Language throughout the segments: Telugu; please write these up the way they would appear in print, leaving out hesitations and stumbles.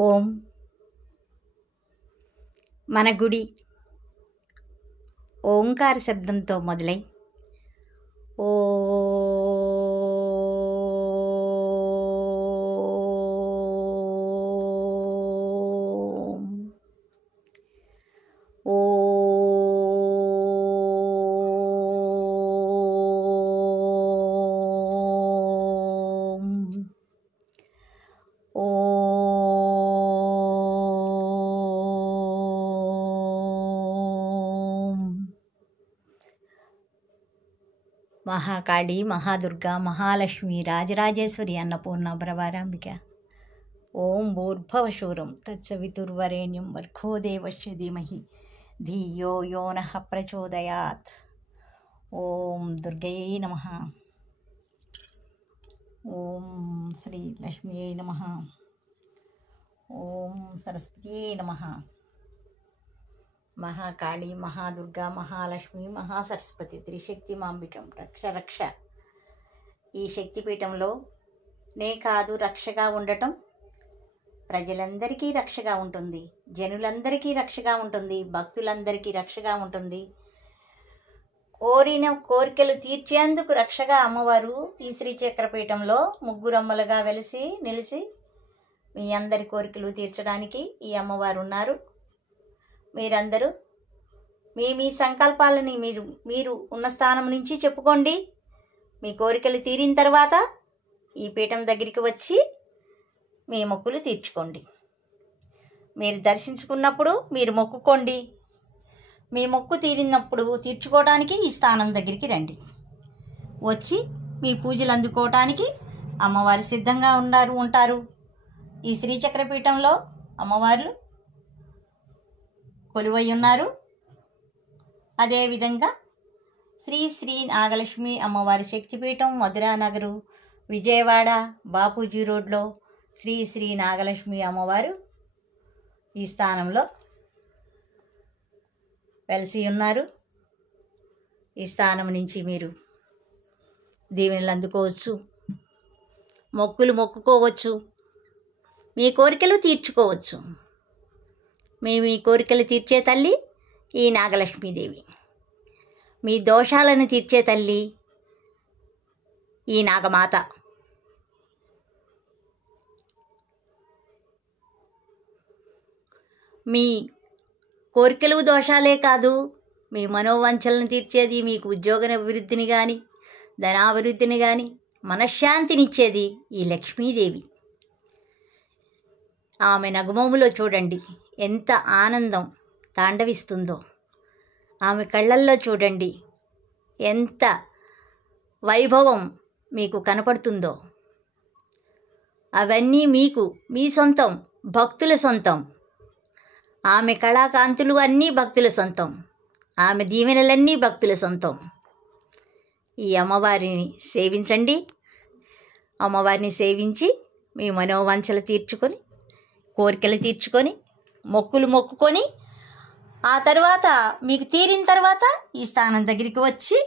ఓం మన గుడి ఓంకార శబ్దంతో మొదలై ఓం ఓం మహాకాళి, మహాదుర్గా, మహాలక్ష్మి, రాజరాజేశ్వరి, అన్నపూర్ణ, భ్రవరాంబిక. ఓం భూర్భవశూరం తత్సవితుర్వరేణ్యం భర్గో దేవస్య ధీమహి ధియో యో నః ప్రచోదయాత్. ఓం దుర్గయే నమః. ఓం శ్రీ లక్ష్మ్యై నమః. ఓం సరస్వత్యై నమః. మహాకాళి, మహాదుర్గా, మహాలక్ష్మి, మహాసరస్వతి, త్రిశక్తి మాంబికం రక్ష రక్ష. ఈ శక్తిపీఠంలో నే కాదు రక్షగా ఉండటం ప్రజలందరికీ రక్షగా ఉంటుంది, జనులందరికీ రక్షగా ఉంటుంది, భక్తులందరికీ రక్షగా ఉంటుంది. కోరిన కోరికలు తీర్చేందుకు రక్షగా అమ్మవారు ఈ శ్రీచక్రపీఠంలో ముగ్గురమ్మలుగా నిలిచి మీ అందరి కోరికలు తీర్చడానికి ఈ అమ్మవారు ఉన్నారు. మీరందరూ మీ సంకల్పాలని మీరు ఉన్న స్థానం నుంచి చెప్పుకోండి. మీ కోరికలు తీరిన తర్వాత ఈ పీఠం దగ్గరికి వచ్చి మీ మొక్కులు తీర్చుకోండి. మీరు దర్శించుకున్నప్పుడు మీరు మొక్కుకోండి. మీ మొక్కు తీరినప్పుడు తీర్చుకోవడానికి ఈ స్థానం దగ్గరికి రండి. వచ్చి మీ పూజలు అందుకోవటానికి అమ్మవారు సిద్ధంగా ఉంటారు. ఈ శ్రీచక్రపీఠంలో అమ్మవార్లు కొలువై ఉన్నారు. అదేవిధంగా శ్రీ నాగలక్ష్మి అమ్మవారి శక్తిపీఠం మధురానగరు, విజయవాడ, బాపూజీ రోడ్లో శ్రీ నాగలక్ష్మి అమ్మవారు ఈ స్థానంలో వెలిసి ఉన్నారు. ఈ స్థానం నుంచి మీరు దీవెనలు అందుకోవచ్చు, మొక్కులు మొక్కుకోవచ్చు, మీ కోరికలు తీర్చుకోవచ్చు. మీ కోరికలు తీర్చే తల్లి ఈ నాగలక్ష్మీదేవి, మీ దోషాలను తీర్చే తల్లి ఈ నాగమాత. మీ కోరికలు దోషాలే కాదు, మీ మనోవంచలను తీర్చేది, మీకు ఉద్యోగ అభివృద్ధిని కానీ ధనాభివృద్ధిని కానీ మనశ్శాంతినిచ్చేది ఈ లక్ష్మీదేవి. ఆమె నగుమోములో చూడండి ఎంత ఆనందం తాండవిస్తుందో. ఆమె కళ్ళల్లో చూడండి ఎంత వైభవం మీకు కనపడుతుందో. అవన్నీ మీ సొంతం, భక్తుల సొంతం. ఆమె కళాకాంతులు అన్నీ భక్తుల సొంతం, ఆమె దీవెనలన్నీ భక్తుల సొంతం. ఈ అమ్మవారిని సేవించండి. అమ్మవారిని సేవించి మీ మనోవాంఛలు తీర్చుకొని, కోరికలు తీర్చుకొని, మొక్కులు మొక్కుకొని, ఆ తర్వాత మీకు తీరిన తర్వాత ఈ స్థానం దగ్గరికి వచ్చి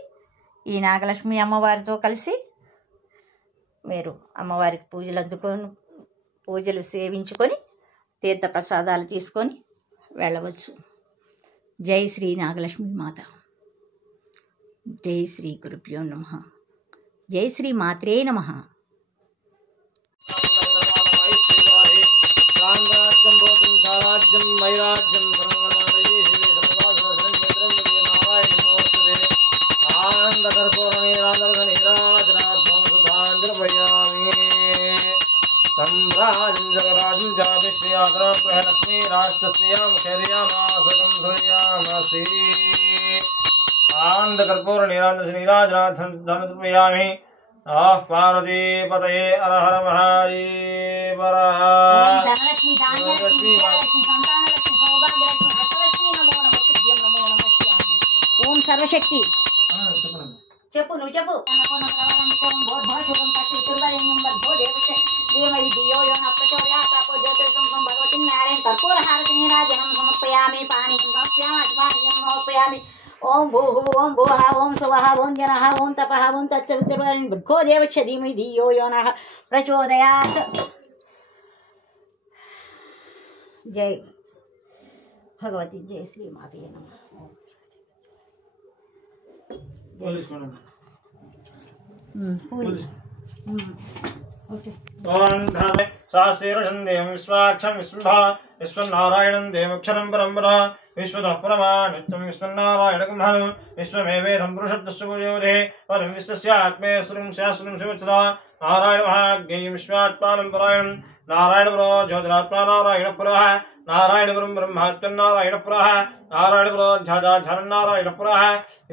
ఈ నాగలక్ష్మి అమ్మవారితో కలిసి మీరు అమ్మవారికి పూజలు సేవించుకొని తీర్థ ప్రసాదాలు తీసుకొని వెళ్ళవచ్చు. జై శ్రీ నాగలక్ష్మి మాత. జై శ్రీ గురుభ్యో నమః. జై శ్రీ మాత్రే నమః. రాజ్యం భోజం సారాజ్యం వైరాజ్యం ఆనంద కర్పూర సంభ్రాజం జగరాజం జాపి శ్రీయాగ్రహలక్ష్మీ రాష్ట్రస్యాముఖర్యామాసకం ధృయామసి ఆనంద కర్పూర నీరాంధ్ర శ్రీరాజనాథయామి. పార్వతీ పతయే హర హర మహాదేవ. ఓం సర్వశక్తి చెప్పు, నువ్వు చెప్పు. కర్పూర హారతి నీరాజనం సమర్పయామి, పానీయం సమర్పయామి, అస్మాకం సమర్పయామి. ఓం భూః ఓం భువః ఓం సువః ఓం జనః ఓం తపః ఓం తత్సవితుర్వరేణ్యం భర్గో దేవస్య ధీమహి ధియో యో నః ప్రచోదయాత్. जय भगवती जय श्री माते नमः। जय ओके शास्त्रीरशं देवं विश्वाक्षं विश्वभा विश्वनारायणं देवक्षरं परम्परा विश्वतः परमा नित्यं विश्वनारायणकं भानु विश्वमेवेदं पुरुषत्वस्य परं विश्वस्य आत्मे सुरं शास्त्रं शिवचदा नारायण महाज्ञेयं विश्वात्मानं परायणं नारायण पुरो ज्योतिरात्मा नारायण पुरः नारायण गुरुं ब्रह्मात्मन् नारायण पुरः नारायण पुरो ध्याधाधरन् नारायण पुरः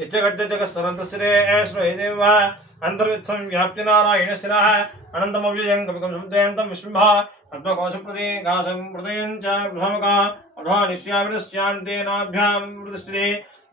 इत्यगत्यजगत्सरन्तस्थिरे ऐश्वर्यदेवः अंतर्वित्सं व्याप्ति नारायणस्थिरः अनन्तमव्ययं कविकं समुद्रयन्तं विश्वभा पद्मकोशप्रति गासं प्रदयं च भ्रमका अध्वा निश्याविरस्यान्तेनाभ्यां प्रतिष्ठिते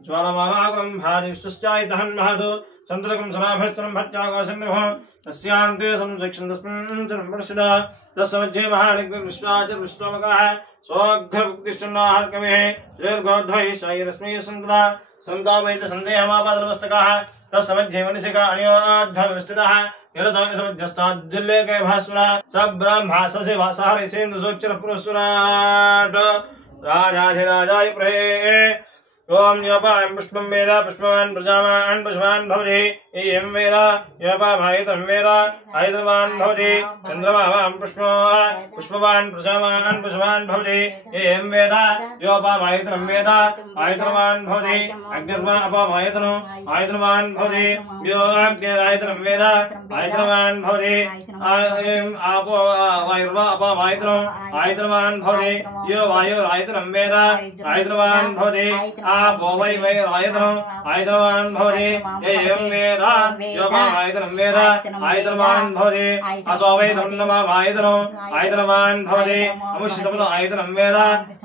ज्वालमालाग्रं भाति विश्वश्चायितहन् महतु सन्ततकं सनाभस्तरं भत्याकाशन्निभः तस्यान्ते संरक्षन्तस्मिन् च प्रतिष्ठिता तस्मध्ये महानिग्रं विश्वाच विश्वमकः स्वघ्रभुक्तिष्ठन्नाहर्कविः श्रीर्गोध्वैः शायिरस्मै सन्तता सन्तापैत सन्देहमापादरमस्तकः तस्मध्ये मनिषिका अणियोऽध्वस्थितः निरतोऽध्यस्ताद्दिल्लेके भास्वरः स ब्रह्मा सशिव सहरिसेन्द्रसोच्चर पुरस्वराट् राजाधिराजाय प्रे ओम योपां पुष्पं वेद पुष्पवान् प्रजावान् पशुवान् भवति एयं वेद योपामायितं वेद आयतवान् भवति चन्द्रमावां पुष्पवान् प्रजावान् पशुवान् भवति एयं वेद योपामायितं वेद आयतवान् भवति अग्निर्वा अपामायतनो आयतवान् भवति यो अग्निरायतनं वेद आयतवान् भवति आपो वायुर्वा अपामायतनो आयतवान् भवति यो वायुरायतनं वेद आयतवान् भवति आपो वै वैरायतनो आयतवान् भवति एवं वेद योपामायतनं वेद आयतवान् भवति असो वै धन्नमायतनो आयतवान् भवति अमुष्यतपद आयतनं वेद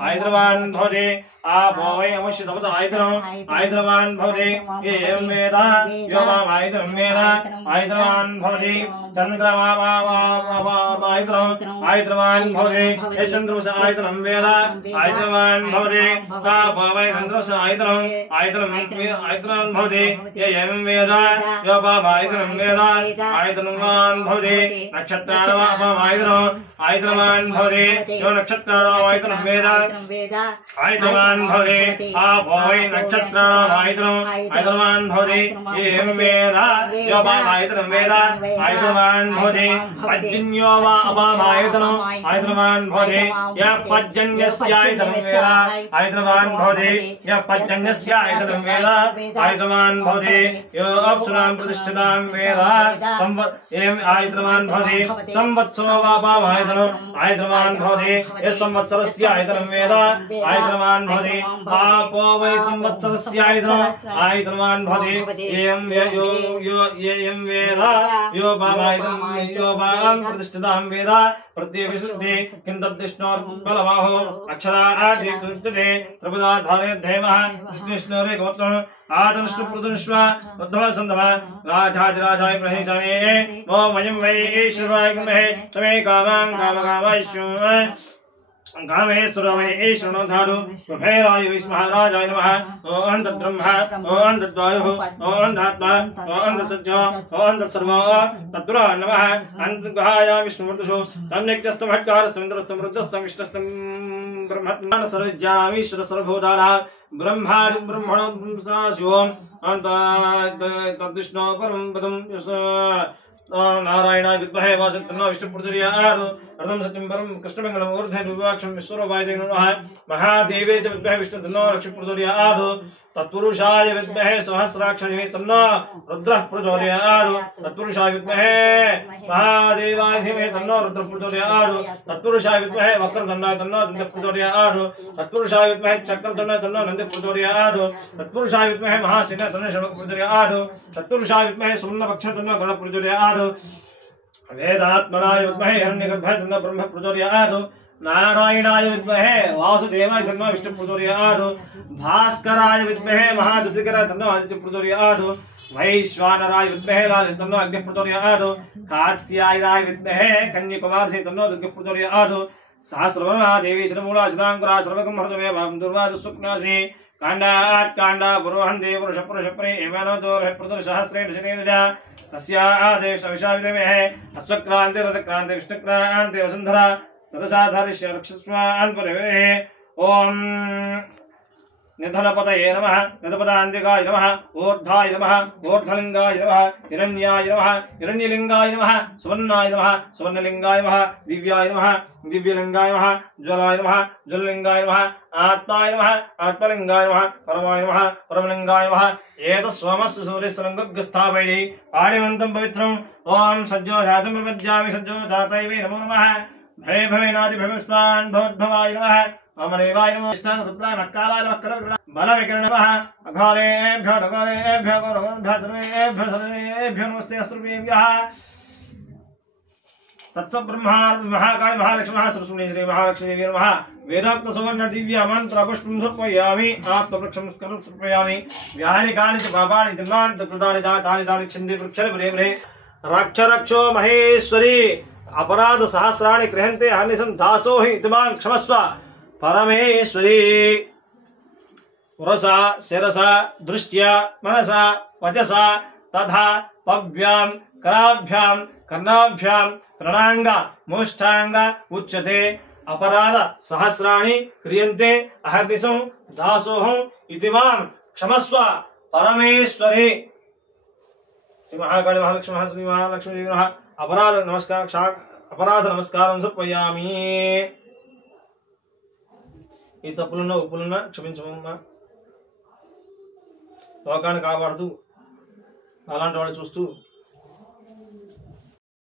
आयतवान् भवति आपो वै अमुष्यतपद आयतवान् भवति एवं वेद योपामायतनं वेद आयतवान् भवति चन्द्रमायतनो आयतवान् भवति चन्द्रवस आयतनं वेद आयतवान् भवति आपो वै चन्द्रवस आयतनं भवति एवं वेद योपामायतनं वेद आयतवान् भवति नक्षत्राणामायतनो आयतवान् भवति यो नक्षत्राणामायतनं वेद आयतवान् भवति आपो वै नक्षत्राणामायतवान् भवति एवं वेद योपामायतनं वेद आयतवान् भवति पर्जन्यो वा अपामायतनो आयतवान् भवति यः पर्जन्यस्यायतनं वेद आयतवान् भवति यः पर्जन्यस्यायतनं वेद आयतवान् भवति यो अप्सुनां प्रतिष्ठितां वेद एवं आयतवान् भवति संवत्सरो वा अपामायतनो आयतवान् भवति यः संवत्सरस्य आयतनं वेद आयतवान् भवति आपो वै संवत्सरस्यायतनो आयतवान् भवति एवं एवं वेद योपामायतं प्रतिष्ठितां वेद प्रत्यविशुद्धि किं तद्विष्णोर्बलबाहो अक्षरादिते त्रिपदाधारे धेमः विष्णुरे गोत्रम् आदनुष्टुप्रदुष्व उद्धव सन्धव राजाधिराजाय प्रहिषणे नो मयं वै ईश्वराय गुणहे तमे कामां कामकामैश्व कामेश्वर वै ईश्वरो धातु प्रभेराय विष्णुराजाय नमः ओं तद्ब्रह्म ओं तद्वायुः ओं धात्मा ओं तत्सत्यो ओं तत्सर्वो तद्गुरो नमः अन्तर्गहाय विष्णुमूर्तिषु तन्नित्यस्तमहत्कारस्तमिन्द्रस्तं रुद्रस्तं विष्णुस्तं ब्रह्मत्मान सर्वज्ञामीश्वर सर्वभूतानां ब्रह्मादि ब्रह्मणो ब्रह्मसास्योम् तद्विष्णो परं पदं नारायणाय विद्महे वासुदेवाय विष्णुप्रचोदयात् अर्धं सत्यं परं कृष्णमङ्गलं ऊर्ध्वे विवाक्षं विश्वरूपाय नमः महादेवे च विद्महे विष्णुतन्नो लक्ष्मीप्रचोदयात् तत्पुरुषाय विद्महे सहस्राक्षरे तन्नो रुद्रः प्रचोदयात् तत्पुरुषाय विद्महे महादेवाय धीमहि तन्नो रुद्रः प्रचोदयात् तत्पुरुषाय विद्महे वक्रतुण्डाय तन्नो दन्तः प्रचोदयात् तत्पुरुषाय विद्महे चक्रतुण्डाय तन्नो नन्दः प्रचोदयात् तत्पुरुषाय विद्महे महासेनाय तन्नो शङ्खः प्रचोदयात् तत्पुरुषाय विद्महे सुवर्णपक्षः तन्नो गणः प्रचोदयात् वेदात्मनाय विद्महे हिरण्यगर्भाय तन्नो ब्रह्म प्रचोदयात् नारायणाय विद्महे वासुदेवाय तन्नो विष्णु प्रचोदयात् भास्कराय विद्महे महादुतिकराय तन्नो आदित्य प्रचोदयात् वैश्वानराय विद्महे लालित तन्नो अग्नि प्रचोदयात् कात्यायनाय विद्महे कन्याकुमारी तन्नो दुर्गे प्रचोदयात् सहस्रवर्णा देवी श्रीमूला सितांकुरा सर्वकं हृदमे वां दुर्वाद सुक्नासिनी कांडात् कांडा पुरोहं देव पुरुष पुरुष प्रे एवनो दो प्रदर्शहस्रेण शनेनजा तस्या आदेश विशाविदेवे अश्वक्रांते रथक्रांते विष्णुक्रांते वसुंधरा सरसाधारिष्य रक्षस्वान् परिवेः ओम निधनपतये नमः निधपदान्तिकाय नमः ऊर्ध्वाय नमः ऊर्ध्वलिंगाय नमः हिरण्याय नमः हिरण्यलिंगाय नमः सुवर्णाय नमः सुवर्णलिंगाय नमः दिव्याय नमः दिव्यलिंगाय नमः ज्वलाय नमः ज्वललिंगाय नमः आत्माय नमः आत्मलिंगाय नमः परमाय नमः परमलिंगाय नमः एतस्वमस्य सूर्यस्सलङ्गस्थापयति पाणिमन्तं पवित्रम् ओम सज्जो जातं प्रपद्यामि सज्जो जातैवे नमो नमः भवे भवेनादि भवेस्मान् भवद्भवाय नमः अमरेवाय नमः कृष्णाय रुद्राय मक्कालाय नमः बलविकरण नमः अघोरेभ्यो ढघोरेभ्यो गौरवेभ्यो सर्वेभ्यो नमस्ते अस्त्रुभ्यः तत्सब्रह्मा महाकाय महालक्ष्मी सरस्वती श्री महालक्ष्मी देवी नमः वेदोक्त सुवर्ण दिव्य मंत्र पुष्पं समर्पयामि आत्मवृक्षं समर्पयामि व्यानिकानि च पापानि जन्मान्त कृतानि तानि तानि क्षिन्ति वृक्षरे रक्ष रक्षो महेश्वरी अपराध सहस्राणि गृहन्ते हनिसं दासो हि इमां क्षमस्व परमेश्वरी पुरसा शिरसा दृष्ट्या मनसा वचसा तथा पव्यां कराभ्यां कर्णाभ्यां प्रणांग मोष्ठांग उच्यते अपराध सहस्राणि क्रियन्ते अहर्निशं दासोऽहं इति मां क्षमस्व परमेश्वरी श्री महाकाली महालक्ष्मी श्री महालक्ष्मी देवी नमः अपराध नमस्कारं समर्पयामि ఈ తప్పులున్న ఉప్పులున్న క్షమించమమ్మా లోకాన్ని కాపాడుతూ అలాంటి వాళ్ళు చూస్తూ